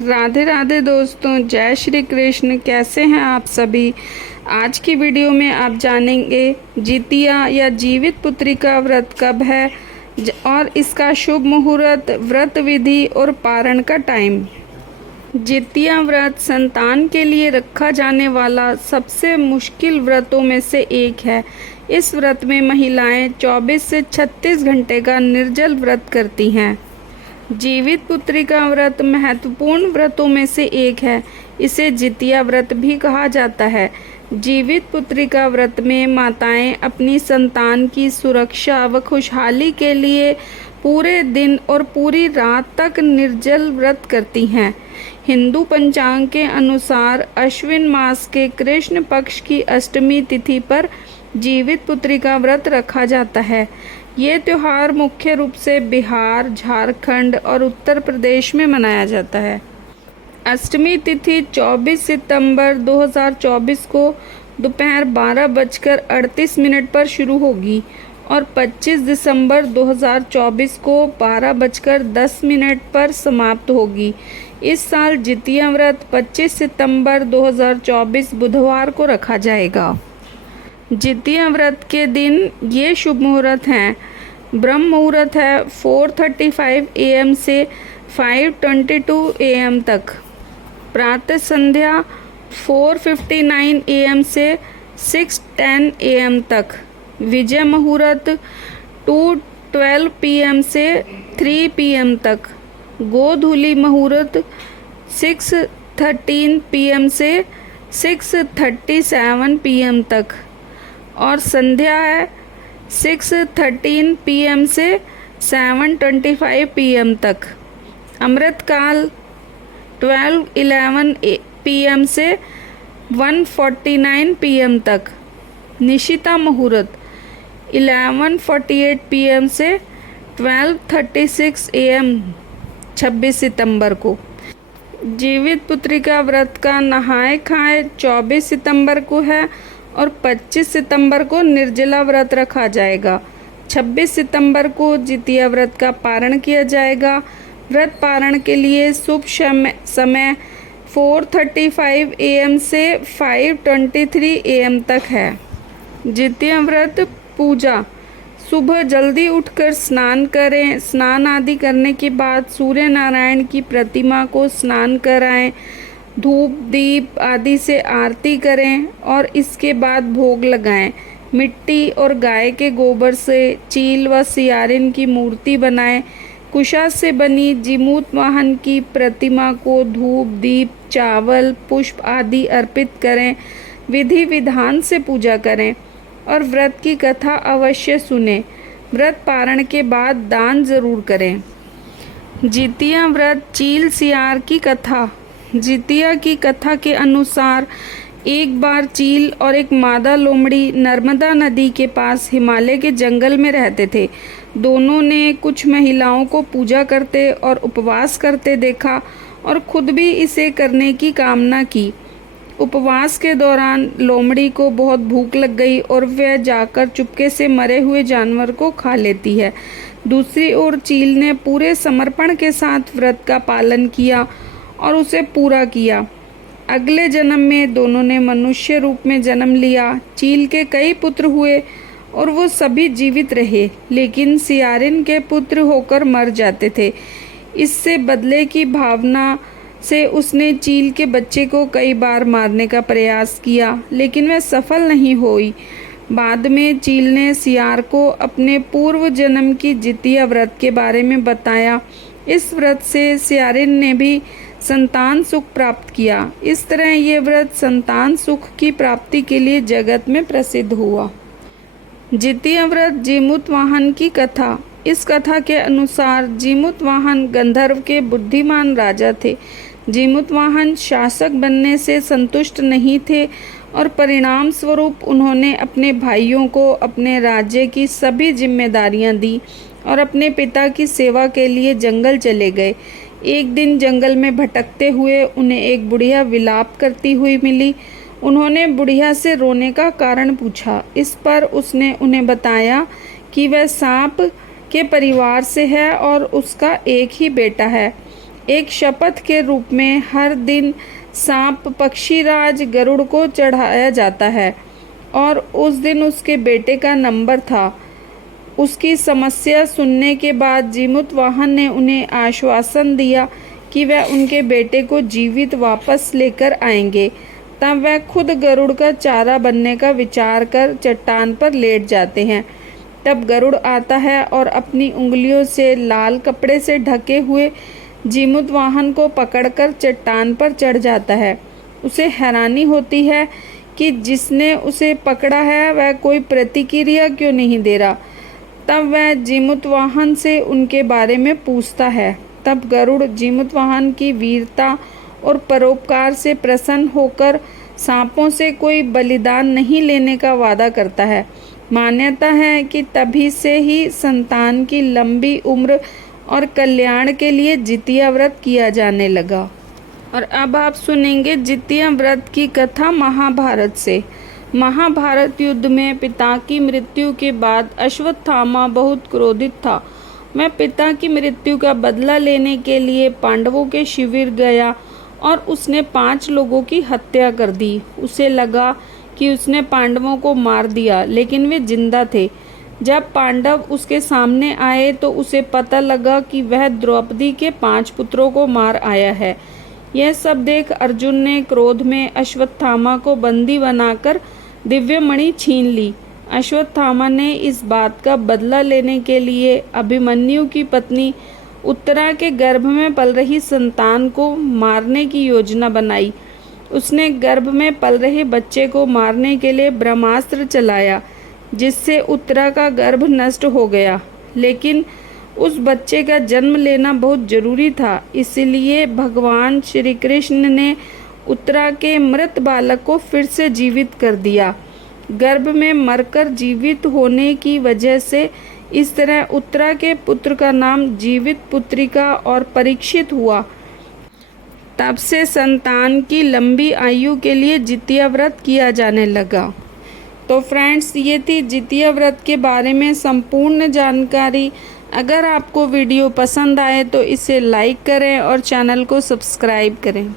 राधे राधे दोस्तों, जय श्री कृष्ण। कैसे हैं आप सभी। आज की वीडियो में आप जानेंगे जितिया या जीवित पुत्री का व्रत कब है और इसका शुभ मुहूर्त, व्रत विधि और पारण का टाइम। जितिया व्रत संतान के लिए रखा जाने वाला सबसे मुश्किल व्रतों में से एक है। इस व्रत में महिलाएं 24 से 36 घंटे का निर्जल व्रत करती हैं। जीवित पुत्री का व्रत महत्वपूर्ण व्रतों में से एक है। इसे जितिया व्रत भी कहा जाता है। जीवित पुत्री का व्रत में माताएं अपनी संतान की सुरक्षा व खुशहाली के लिए पूरे दिन और पूरी रात तक निर्जल व्रत करती हैं। हिंदू पंचांग के अनुसार अश्विन मास के कृष्ण पक्ष की अष्टमी तिथि पर जीवित पुत्री का व्रत रखा जाता है। ये त्योहार मुख्य रूप से बिहार, झारखंड और उत्तर प्रदेश में मनाया जाता है। अष्टमी तिथि 24 सितंबर 2024 को दोपहर 12:38 पर शुरू होगी और 25 दिसंबर 2024 को 12:10 पर समाप्त होगी। इस साल जितिया व्रत 25 सितंबर 2024 बुधवार को रखा जाएगा। जितिया व्रत के दिन ये शुभ मुहूर्त हैं। ब्रह्म मुहूर्त है 4:35 AM से 5:22 AM तक। प्रातः संध्या 4:59 AM से 6:10 AM तक। विजय मुहूर्त 2:12 PM से 3 PM तक। गोधूली मुहूर्त 6:13 PM से 6:37 PM तक और संध्या है 6:13 PM से 7:25 PM तक। अमृतकाल 12:11 PM से 1:49 PM तक। निशिता मुहूर्त 11:48 PM से 12:36 AM 26 सितंबर को। जीवित पुत्री का व्रत का नहाए खाए 24 सितंबर को है और 25 सितंबर को निर्जला व्रत रखा जाएगा। 26 सितंबर को जितिया व्रत का पारण किया जाएगा। व्रत पारण के लिए शुभ समय 4:35 AM से 5:23 AM तक है। जितिया व्रत पूजा सुबह जल्दी उठकर स्नान करें। स्नान आदि करने के बाद सूर्य नारायण की प्रतिमा को स्नान कराएं। धूप दीप आदि से आरती करें और इसके बाद भोग लगाएं। मिट्टी और गाय के गोबर से चील व सियारिन की मूर्ति बनाएं। कुशा से बनी जीमूत वाहन की प्रतिमा को धूप दीप चावल पुष्प आदि अर्पित करें। विधि विधान से पूजा करें और व्रत की कथा अवश्य सुनें। व्रत पारण के बाद दान जरूर करें। जितिया व्रत चील सियार की कथा। जितिया की कथा के अनुसार एक बार चील और एक मादा लोमड़ी नर्मदा नदी के पास हिमालय के जंगल में रहते थे। दोनों ने कुछ महिलाओं को पूजा करते और उपवास करते देखा और खुद भी इसे करने की कामना की। उपवास के दौरान लोमड़ी को बहुत भूख लग गई और वह जाकर चुपके से मरे हुए जानवर को खा लेती है। दूसरी ओर चील ने पूरे समर्पण के साथ व्रत का पालन किया और उसे पूरा किया। अगले जन्म में दोनों ने मनुष्य रूप में जन्म लिया। चील के कई पुत्र हुए और वो सभी जीवित रहे, लेकिन सियारिन के पुत्र होकर मर जाते थे। इससे बदले की भावना से उसने चील के बच्चे को कई बार मारने का प्रयास किया, लेकिन वह सफल नहीं हुई। बाद में चील ने सियार को अपने पूर्व जन्म की जितिया व्रत के बारे में बताया। इस व्रत से सियारिन ने भी संतान सुख प्राप्त किया। इस तरह ये व्रत संतान सुख की प्राप्ति के लिए जगत में प्रसिद्ध हुआ। जितिया व्रत जीमूत वाहन की कथा। इस कथा के अनुसार जीमूत वाहन गंधर्व के बुद्धिमान राजा थे। जीमूत वाहन शासक बनने से संतुष्ट नहीं थे और परिणाम स्वरूप उन्होंने अपने भाइयों को अपने राज्य की सभी जिम्मेदारियां दी और अपने पिता की सेवा के लिए जंगल चले गए। एक दिन जंगल में भटकते हुए उन्हें एक बुढ़िया विलाप करती हुई मिली। उन्होंने बुढ़िया से रोने का कारण पूछा। इस पर उसने उन्हें बताया कि वह सांप के परिवार से है और उसका एक ही बेटा है। एक शपथ के रूप में हर दिन सांप पक्षीराज गरुड़ को चढ़ाया जाता है और उस दिन उसके बेटे का नंबर था। उसकी समस्या सुनने के बाद जीमूतवाहन ने उन्हें आश्वासन दिया कि वह उनके बेटे को जीवित वापस लेकर आएंगे। तब वह खुद गरुड़ का चारा बनने का विचार कर चट्टान पर लेट जाते हैं। तब गरुड़ आता है और अपनी उंगलियों से लाल कपड़े से ढके हुए जीमूतवाहन को पकड़कर चट्टान पर चढ़ जाता है। उसे हैरानी होती है कि जिसने उसे पकड़ा है वह कोई प्रतिक्रिया क्यों नहीं दे रहा। तब वह जीमूतवाहन से उनके बारे में पूछता है। तब गरुड़ जीमूतवाहन की वीरता और परोपकार से प्रसन्न होकर सांपों से कोई बलिदान नहीं लेने का वादा करता है। मान्यता है कि तभी से ही संतान की लंबी उम्र और कल्याण के लिए जितिया व्रत किया जाने लगा। और अब आप सुनेंगे जितिया व्रत की कथा महाभारत से। महाभारत युद्ध में पिता की मृत्यु के बाद अश्वत्थामा बहुत क्रोधित था। वह पिता की मृत्यु का बदला लेने के लिए पांडवों के शिविर गया और उसने 5 लोगों की हत्या कर दी। उसे लगा कि उसने पांडवों को मार दिया, लेकिन वे जिंदा थे। जब पांडव उसके सामने आए तो उसे पता लगा कि वह द्रौपदी के 5 पुत्रों को मार आया है। यह सब देख अर्जुन ने क्रोध में अश्वत्थामा को बंदी बनाकर दिव्यमणि छीन ली। अश्वत्थामा ने इस बात का बदला लेने के लिए अभिमन्यु की पत्नी उत्तरा के गर्भ में पल रही संतान को मारने की योजना बनाई। उसने गर्भ में पल रहे बच्चे को मारने के लिए ब्रह्मास्त्र चलाया, जिससे उत्तरा का गर्भ नष्ट हो गया। लेकिन उस बच्चे का जन्म लेना बहुत जरूरी था, इसलिए भगवान श्री कृष्ण ने उत्तरा के मृत बालक को फिर से जीवित कर दिया। गर्भ में मरकर जीवित होने की वजह से इस तरह उत्तरा के पुत्र का नाम जीवित पुत्रिका और परीक्षित हुआ। तब से संतान की लंबी आयु के लिए जितिया व्रत किया जाने लगा। तो फ्रेंड्स, ये थी जितिया व्रत के बारे में संपूर्ण जानकारी। अगर आपको वीडियो पसंद आए तो इसे लाइक करें और चैनल को सब्सक्राइब करें।